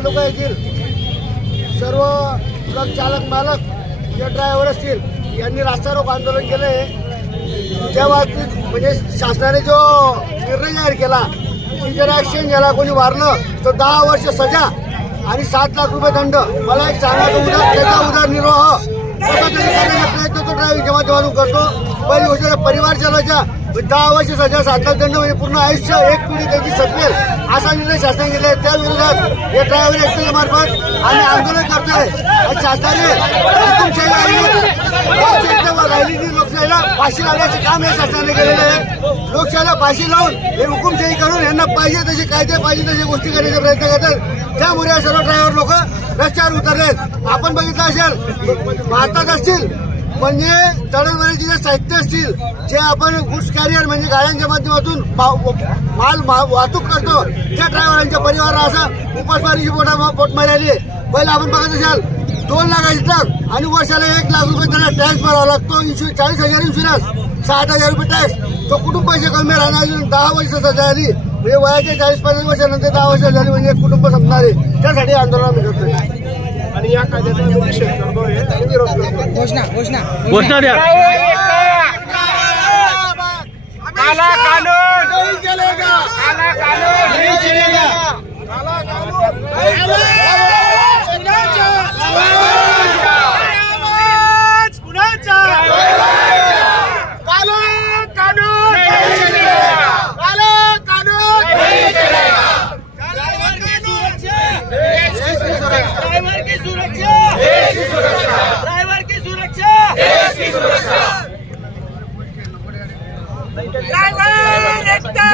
तालुका येथील सर्व ट्रक चालक मालक जे ड्रायव्हर असतील यांनी रास्ता रोको आंदोलन केले। त्या बाबतीत म्हणजे शासनाने जो निर्णय जाहीर केला की जर ॲक्सिडेंट झाला कोणी वारलं तर 10 वर्ष सजा आणि 7 लाख रुपये दंड। मला एक सांगायचं त्याचा उदरनिर्वाह कसा तरी करण्याचा प्रयत्न तो ड्रायव्हिंगच्या माध्यमातून करतो। पहिली गोष्ट परिवार चालवायचा 10 वर्ष सजा 7 लाख दंड म्हणजे पूर्ण आयुष्य एक पिढी त्याची संपेल असा निर्णय शासनाने घेतला। त्या विरोधात हे ड्रायव्हर एकट्याच्या मार्फत आम्ही आंदोलन करतोय। शासनाने राहिलेली लोकशाहीला फाशी लावण्याचे काम या शासनाने केलेलं आहे। लोकशाहीला फाशी लावून हे हुकुमशाही करून यांना पाहिजे तसे कायदे पाहिजे तसे गोष्टी करण्याचा प्रयत्न करतात। त्यामुळे सर्व ड्रायव्हर लोक रस्त्यावर उतरलेत। आपण बघितलं असेल भारतात असतील म्हणजे तळणवळीचे जे साहित्य असतील जे आपण गुड्स कॅरियर म्हणजे गाड्यांच्या माध्यमातून माल वाहतूक करतो त्या ड्रायव्हरांच्या परिवाराला असं उपासमारीची पोटमारी आली। पहिले आपण बघत असाल 2 लाखाची ट्रक आणि वर्षाला 1 लाख रुपये त्याला टॅक्स भरावा लागतो। 40,000 इन्शुरन्स 60,000 रुपये टॅक्स तो कुठून पैसे कमी राहणार। 10 वर्ष सजा झाली म्हणजे वयाच्या 40-50 वर्षानंतर 10 वर्ष झाली म्हणजे कुटुंब संपणार आहे। त्यासाठी आंदोलन आम्ही करतोय आणि या कायद्याचा निषेध करतोय आणि विरोध करतोय। घोषणा द्या। काला कानून नहीं चलेगा, काला कानून नहीं चलेगा, काला कानून ड्राइवर की सुरक्षा, देश की सुरक्षा, ड्राइवर की सुरक्षा, देश की सुरक्षा, ड्राइवर एकता